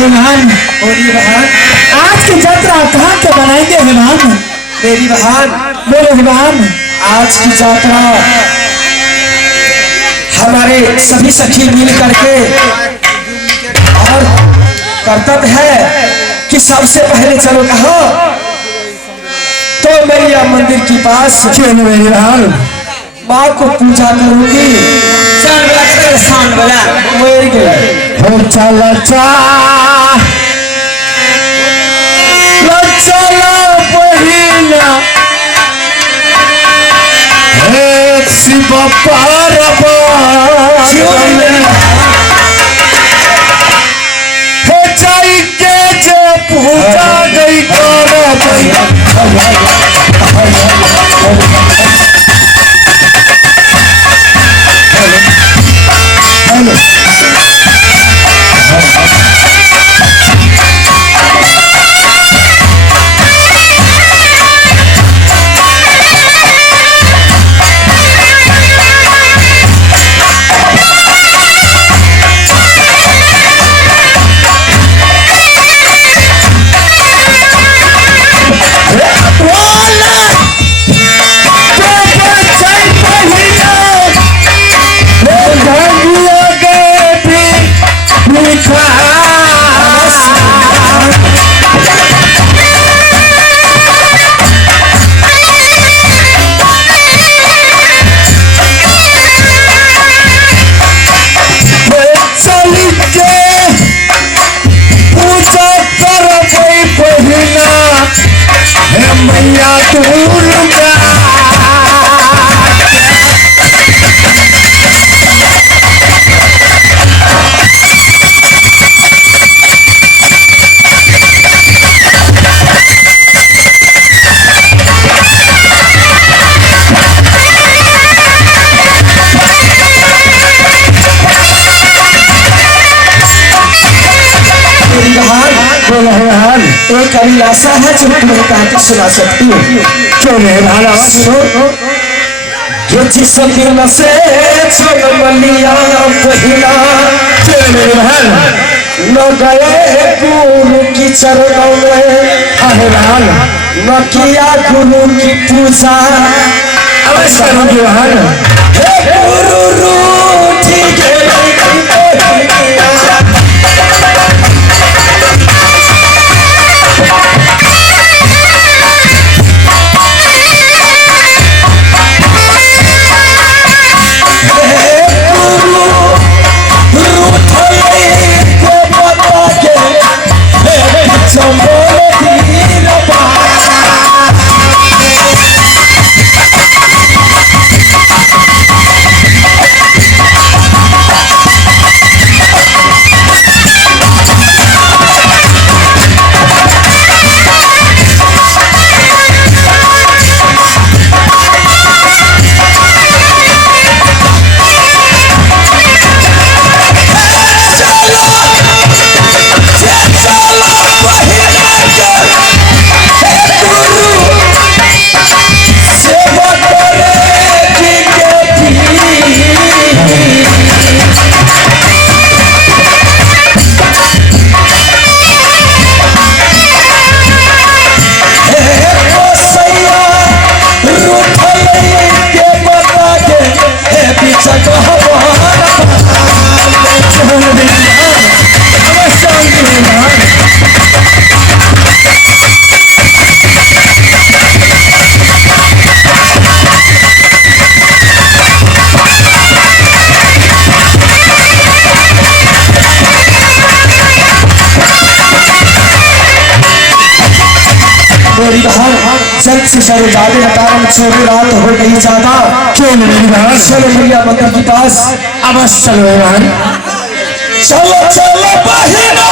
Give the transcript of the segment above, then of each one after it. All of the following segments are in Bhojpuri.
बहन बोली बहन, आज की यात्रा कहाँ के बनाएंगे बहन? मेरी बहन बोलो बहन। आज की यात्रा हमारे सभी सखी मिल करके और कर्तव्य है कि सबसे पहले चलो कहा तो मैया मंदिर के पास मेरी बहन माँ को पूजा करूंगी। हो चल बहिना शिव पार्वती पूजा गई मैया एक अभिलाषा है जो तुम्हें कहकर सुना सकती हूँ। क्यों नहीं भाला सुनो ये जिस दिन से छमलिया पहिला न गए गुरु की चरणों में न किया गुरु की पूजा अवश्य गुरु रूठी जल्द से जल्द जादे हटारम चोरी रात हो गई ज्यादा। क्यों नहीं चलो मैया मंदिर के पास अवश्य चलो चलो चलो बहिना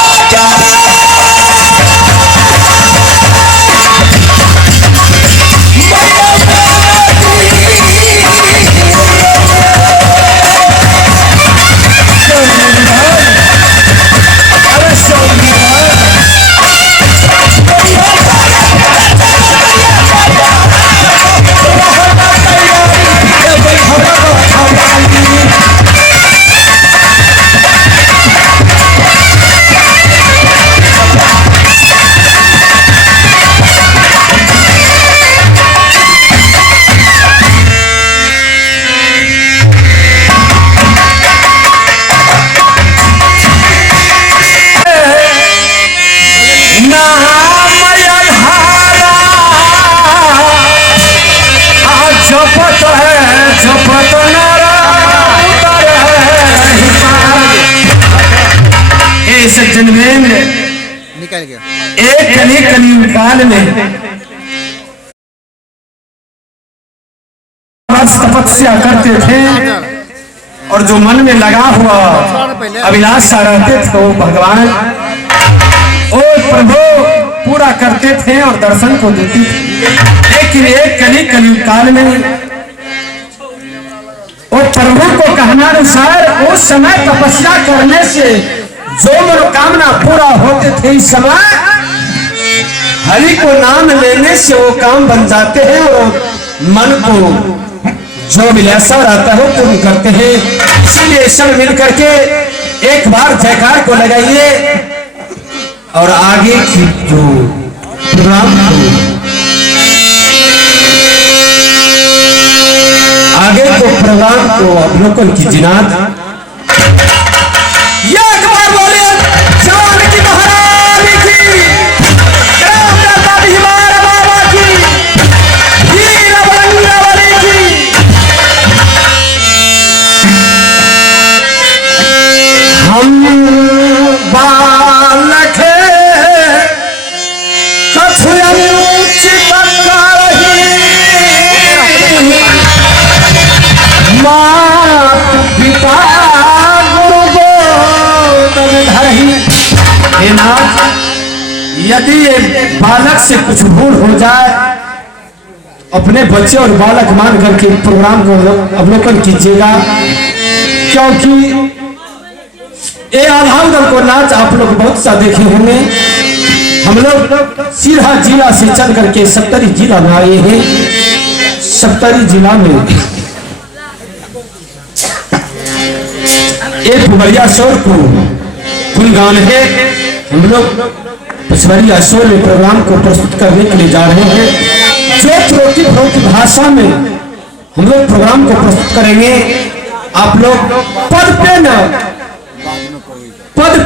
निकल गया। एक कली काल में तपस्या करते थे और जो मन में लगा हुआ अभिलाषा रहते थे वो भगवान ओ प्रभु पूरा करते थे और दर्शन को देती थी। लेकिन एक कलयुग काल में और प्रभु को कहनानुसार उस समय तपस्या करने से जो मनोकामना पूरा होते थे, इस समय हरि को नाम लेने से वो काम बन जाते हैं और मन को जो विलासा रहता है पूर्ण करते हैं। इसलिए सब मिल करके एक बार जयकार को लगाइए और आगे की जो प्रोग्राम आगे को प्रोग्राम को अवलोकन की जिनाद एक बार बोले जानकी महारानी की, रामदाता भीमार बाबा की, वीर बंगावली की। हम बालक मात पिता गुरु गोद धरहि। यदि बालक से कुछ भूल हो जाए, अपने बच्चे और बालक मान करके प्रोग्राम को अवलोकन कीजिएगा, क्योंकि ये आधा उधर को नाच आप लोग बहुत सा देखे होंगे। हम लोग सीधा जिला से चल करके सप्तरी जिला में आए हैं। सप्तरी जिला में एक पुबरिया शोर को फुल गान है। हम लोग पचवरिया शोर में प्रोग्राम को प्रस्तुत करने के लिए जा रहे हैं। जो त्रोटी भाषा में हम लोग प्रोग्राम को प्रस्तुत करेंगे, आप लोग पद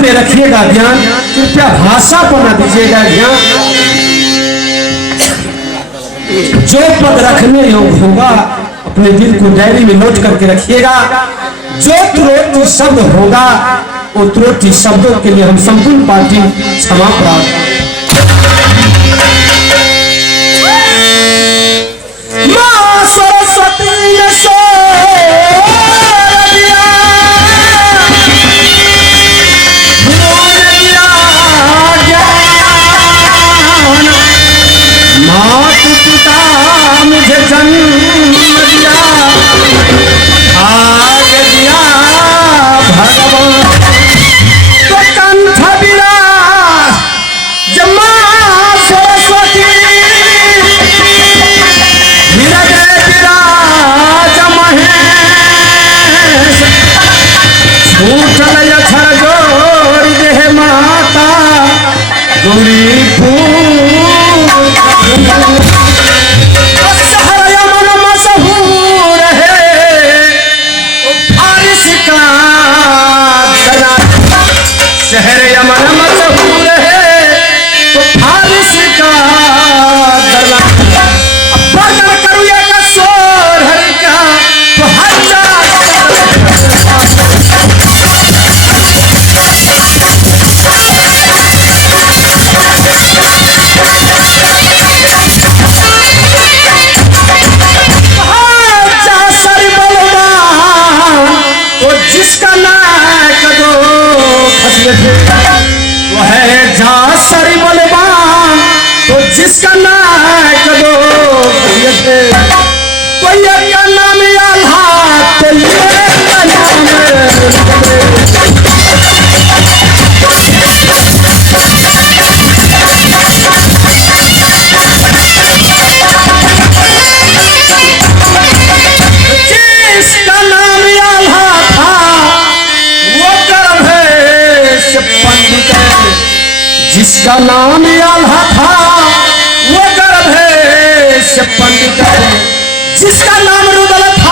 पे रखिएगा ध्यान, कृपया भाषा पर न दीजिएगा ध्यान। जो पद रखने योग्य होगा अपने दिल को डायरी में नोट करके रखिएगा। जो त्रुटि शब्द होगा वो त्रुटि शब्दों के लिए हम संपूर्ण पार्टी क्षमा प्रार्थना। मां सरस्वती ने मात पिता मुझे जन्म दिया, आग दिया भगवान तो कंठ विलास। जमा सरस्वती हृदय विराज महेश, छूटल अक्षर जोड़ देह माता गौरी शहर यमन मशहूर है तो फारिस का दला। अब करूँ का शोर हरि का तो जिसका नायक दो वो है झांसरी बलवान, तो जिसका नायक दो तो ये का नाम आल्हा, तो ये का नाम जिसका नाम आल्हा था वो गर्भेश पंडित, जिसका नाम आल्हा था वो गर्भेश पंडित, जिसका नाम रुदल था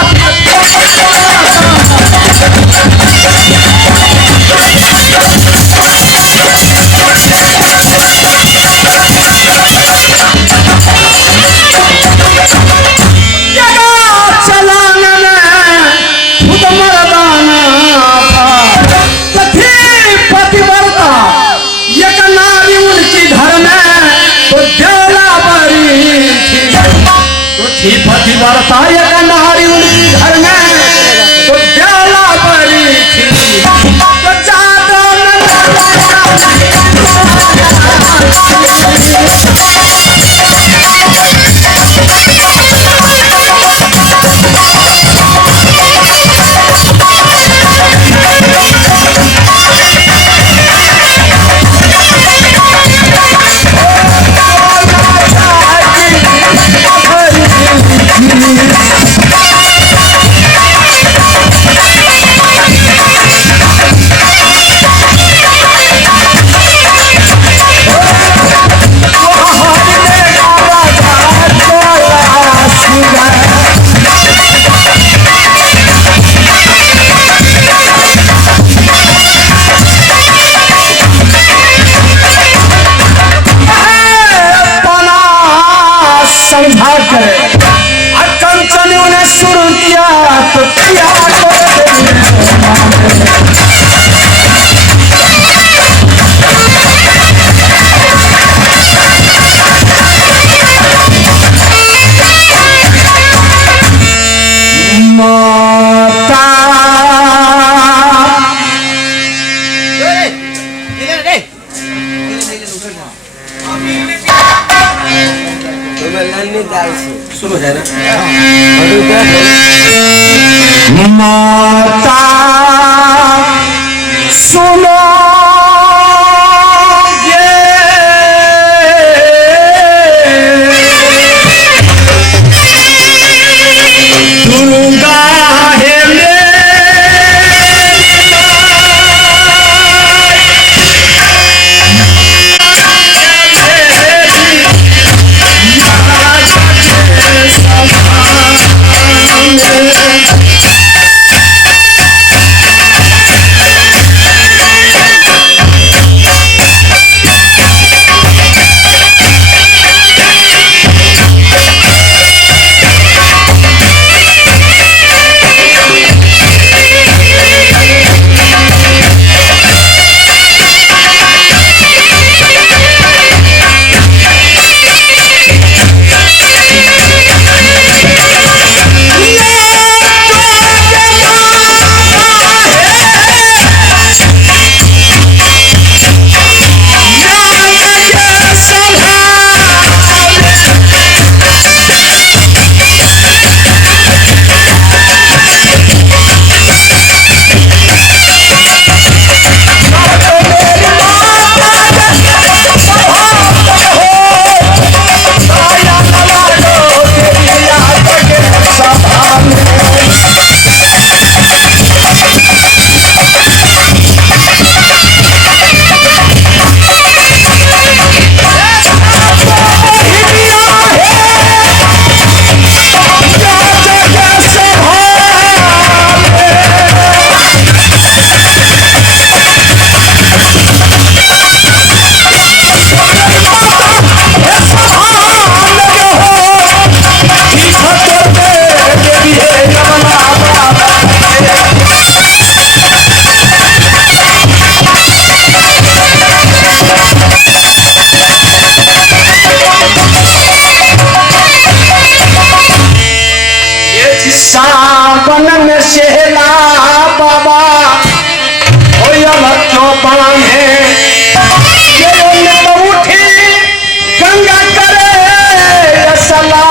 पतिव्रता एक नारी उनकी घर में तो ब्याला बड़ी थी, तो जादो शुरू है ना माता सुनो दुर्गा है सावन में शेला बाबा क्यों बांधे उठी गंगा करे सला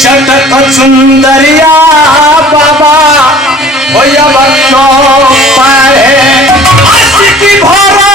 शतक सुंदरिया बाबा क्यों पाए की भरा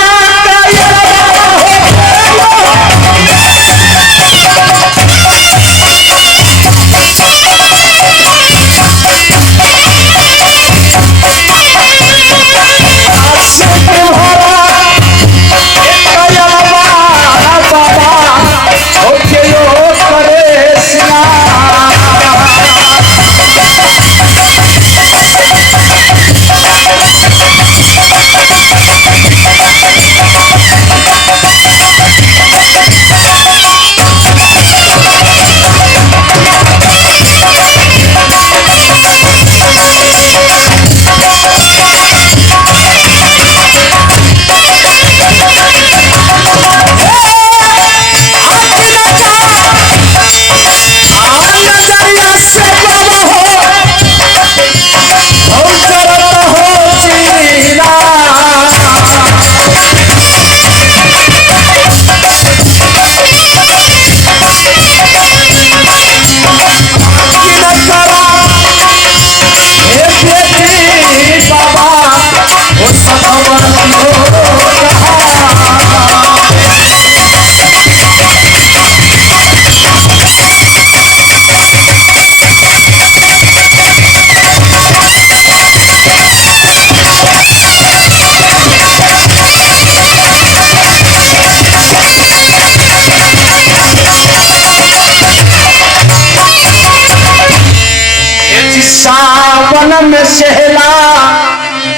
सावन में सहला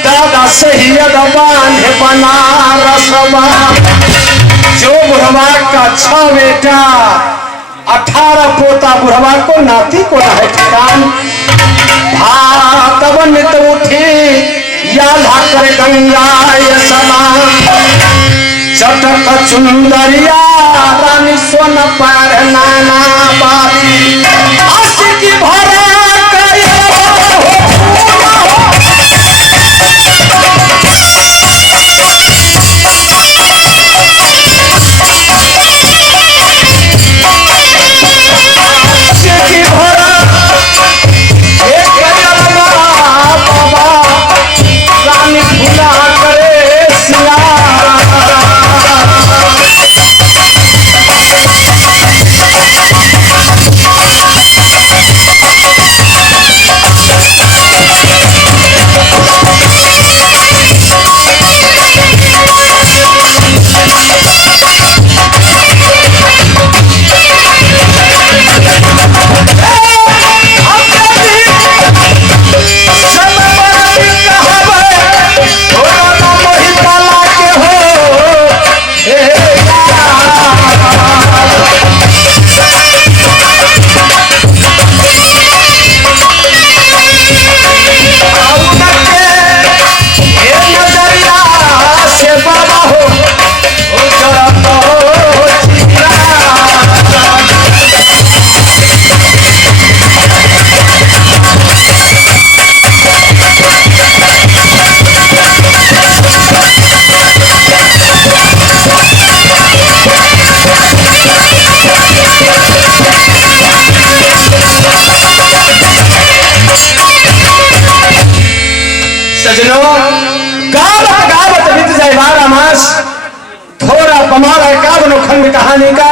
दादा सैयद बांध बनारस जो बुढ़वा का 6 बेटा 18 पोता बुढ़वा को नाती को है ठिकान भात बनित उठी याला कर गंगा स्नान चटक चुंदरिया रानी सोन पर नाना बारी आशिकी भरा सजनों गावत गावत बीत जाए 12 मास, थोड़ा कमाल है कावनो खंड कहानी का।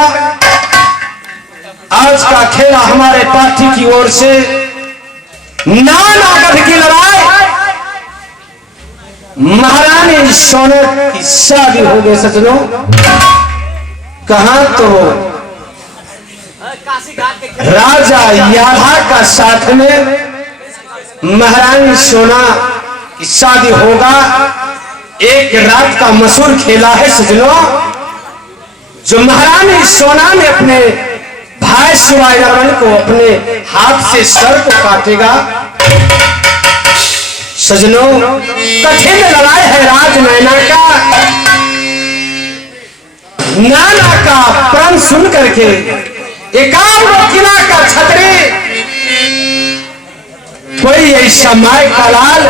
आज का खेला हमारे पार्टी की ओर से नाना गढ़ की लड़ाई, महारानी सोने की शादी हो गई सजनों। कहां तो राजा याधा का साथ में महारानी सोना की शादी होगा। एक रात का मशहूर खेला है सजनों, जो महारानी सोना ने अपने भाई शिवायरमन को अपने हाथ से सर को काटेगा। सजनों कठिन लड़ाई है राज नैना का। नाना का प्रण सुन करके 51 किला का छतरी, कोई ऐसा माय का लाल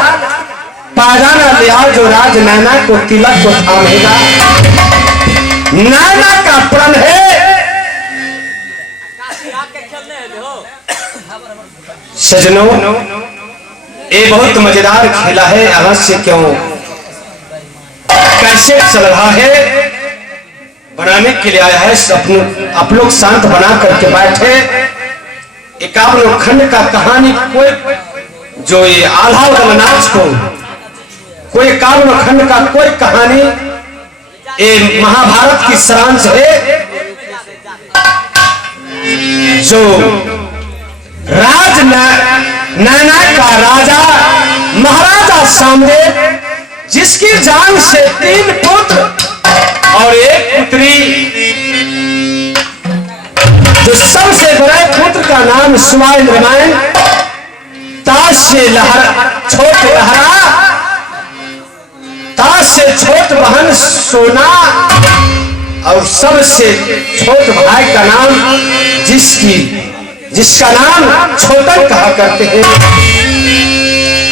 पाजाना लिया जो राज नैना को तिलक को थामेगा। नाना का प्रण है। सजनों ये बहुत मजेदार खेला है। अवश्य क्यों कैसे चल रहा है बनाने के लिए आया है। आप लोग शांत बना करके बैठे। 51 खंड का कहानी कोई जो ये आल्हा वाला नाच को कोई 51 खंड का कोई कहानी ये महाभारत की सारांश है। जो राज नैना का राजा महाराजा सामदेव, जिसकी जान से 3 पुत्र और 1 पुत्री, जो सबसे बड़े पुत्र का नाम शिवायरमन, ताश से छोट लहरा, ताश से छोट बहन सोना, और सबसे छोट भाई का नाम जिसका नाम छोटन कहा करते हैं।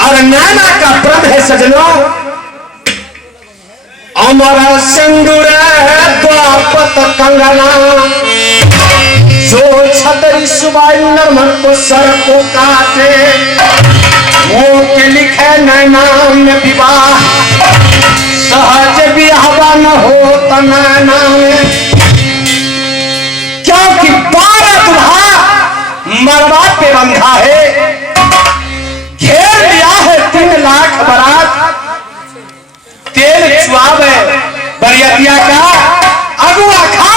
और नैना का प्रण है सजनों, अमर सिंदूर द्वापत कंगना, जो छतरी शिवायरमन को सर को काटे, वो के लिखे नैना में विवाह, सहज विवाह न हो नैना में, क्योंकि 12 दुल्हा मरवा पे बंधा है। घेर लिया है 3 लाख बारात, तेल चुआवे बरियतिया का अगुआ खा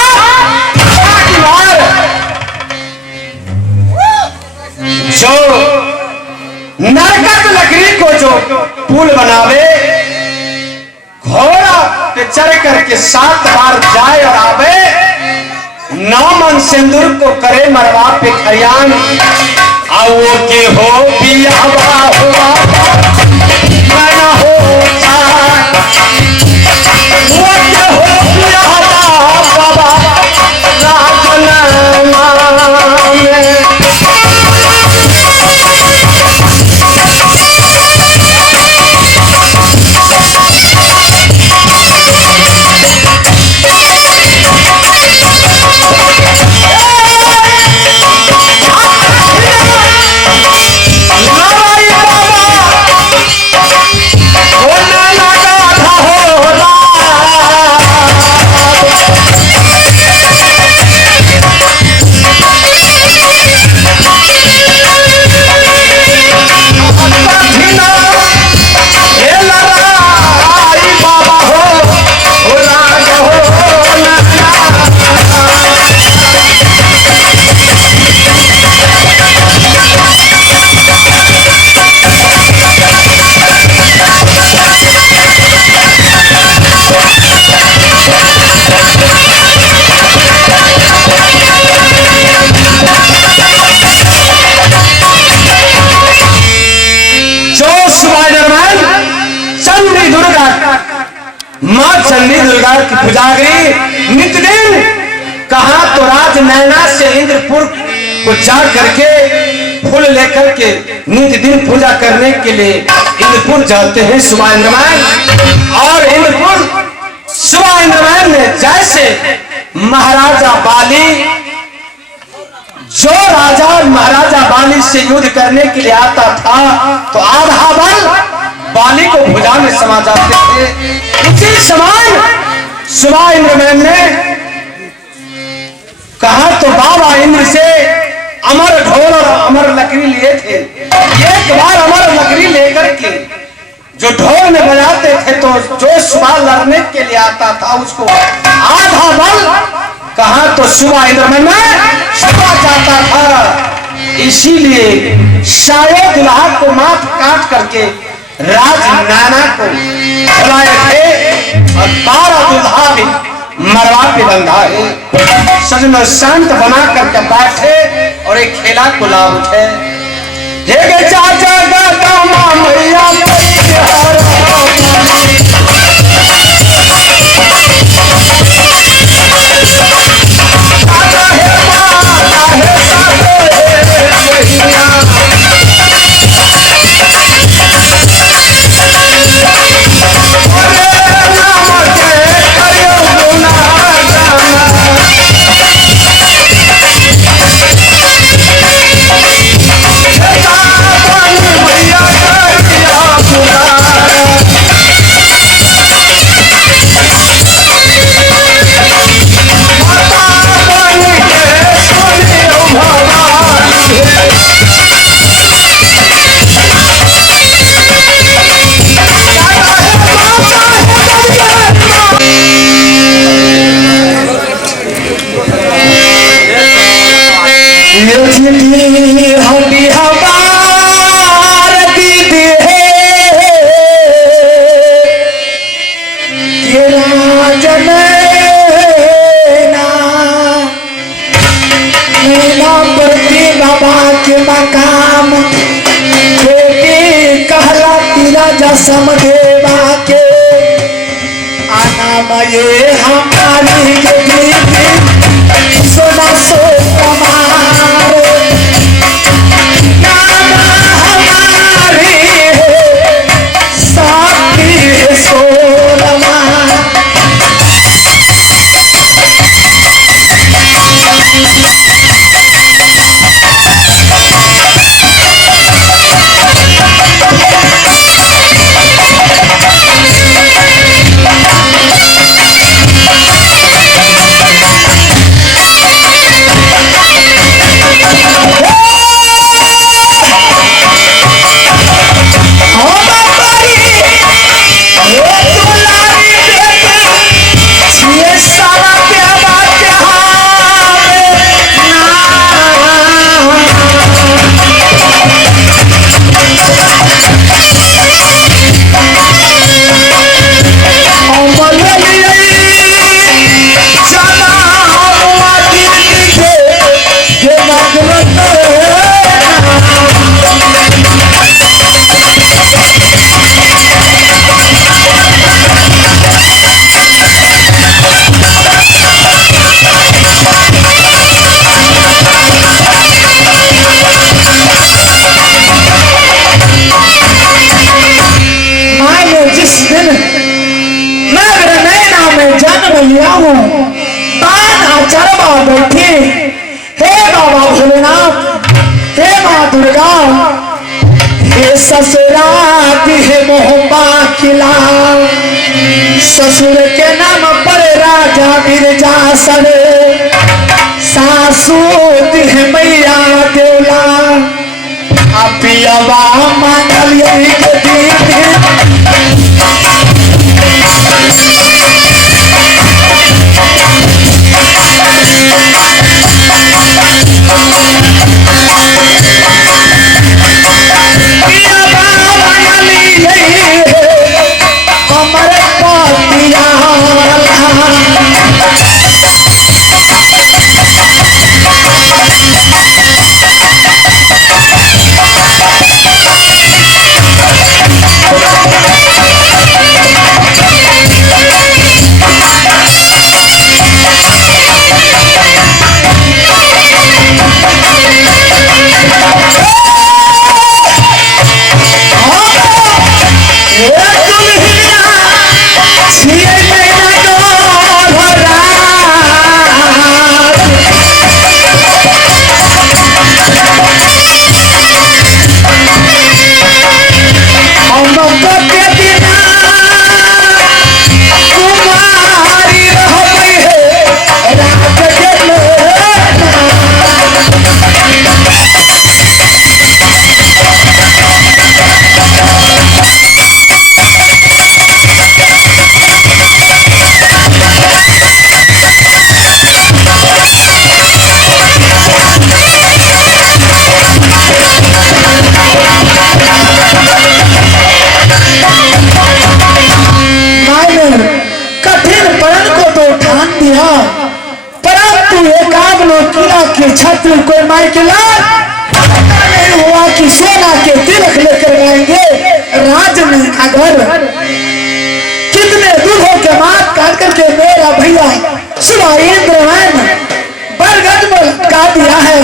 जो नरकट लकड़ी को जो पुल बनावे, घोड़ा पे चढ़ करके 7 बार जाए और आवे, 9 मन सिंदूर को करे मरवा पे खरियान, आओ के हो पिया हुआ मना हो वो के हो पिया बाबा मां चंडी दुर्गा की पुजागरी नित्य दिन कहा तो राज नैना से इंद्रपुर को जा करके फूल लेकर के नित्य दिन पूजा करने के लिए इंद्रपुर जाते हैं शिवायरमन। और इंद्रपुर शिवायरमन ने जैसे महाराजा बाली, जो राजा और महाराजा बाली से युद्ध करने के लिए आता था, तो आधा बल बाली को भुजा में समा जाते थे। उसी समान सुबह इंद्रमैन ने कहा तो बाबा इंद्र से अमर ढोल और अमर लकड़ी लिए थे। एक बार अमर लकड़ी लेकर के जो ढोल में बजाते थे तो जो सुबह लड़ने के लिए आता था उसको आधा बल कहा तो सुबह इंद्रमैन में सुबह जाता था। इसीलिए शायद दुल्हा को माथ काट करके राज नाना को बुलाए थे और 12 दुल्हा भी मरवा पे बंधा है। सजन शांत बना करके बैठे और एक खेला को ला उठे। हे चाचा का मैया समदेवा के आना ये हमारी सोना सो कमार हमारी साथी सोनमा लिया हूँ बैठी। हे बाबा भोलेनाथ, हे माँ दुर्गा, हे ससुराल है मोहब्बा खिला। ससुर के नाम पर राजा बिरजासन, सासू है मैया देवला। पियावा मांगल बोलो किला के छत्र कोई माई के लाल नहीं हुआ कि सोना के तिलक लेकर आएंगे राज में घर। कितने दूधों के मात काट करके मेरा भैया सुना इंद्रवन बरगद में काट दिया है।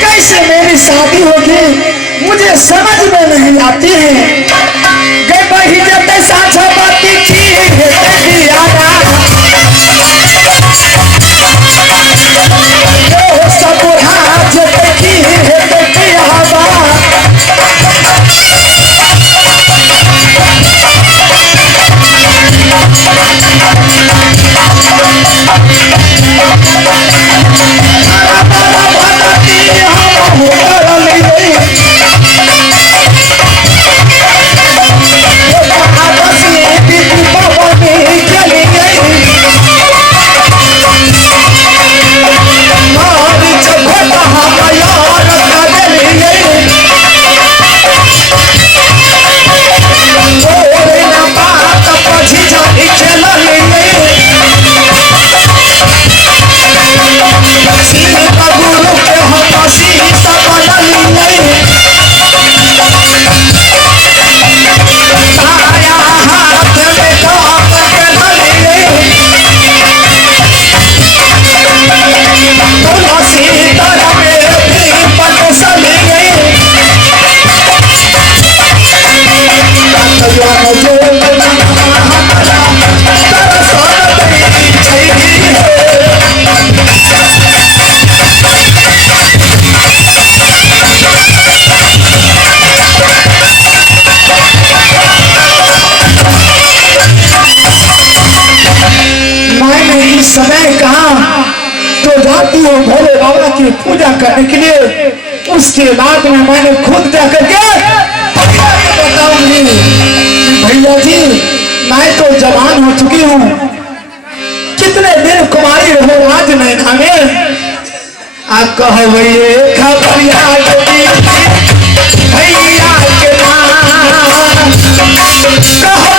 कैसे मेरी शादी होगी मुझे समझ में नहीं आती है। गए बही जब साझा बाती की सब हाथ देखी है देखी हवा समय कहा तो जाती हूँ भोले बाबा की पूजा करने के लिए। उसके बाद में मैंने खुद जाकर के बताऊंगी भैया जी मैं तो जवान हो चुकी हूँ। कितने दिन कुमारी रहो आज नैना में आ कहो भैया भैया के नाम कहो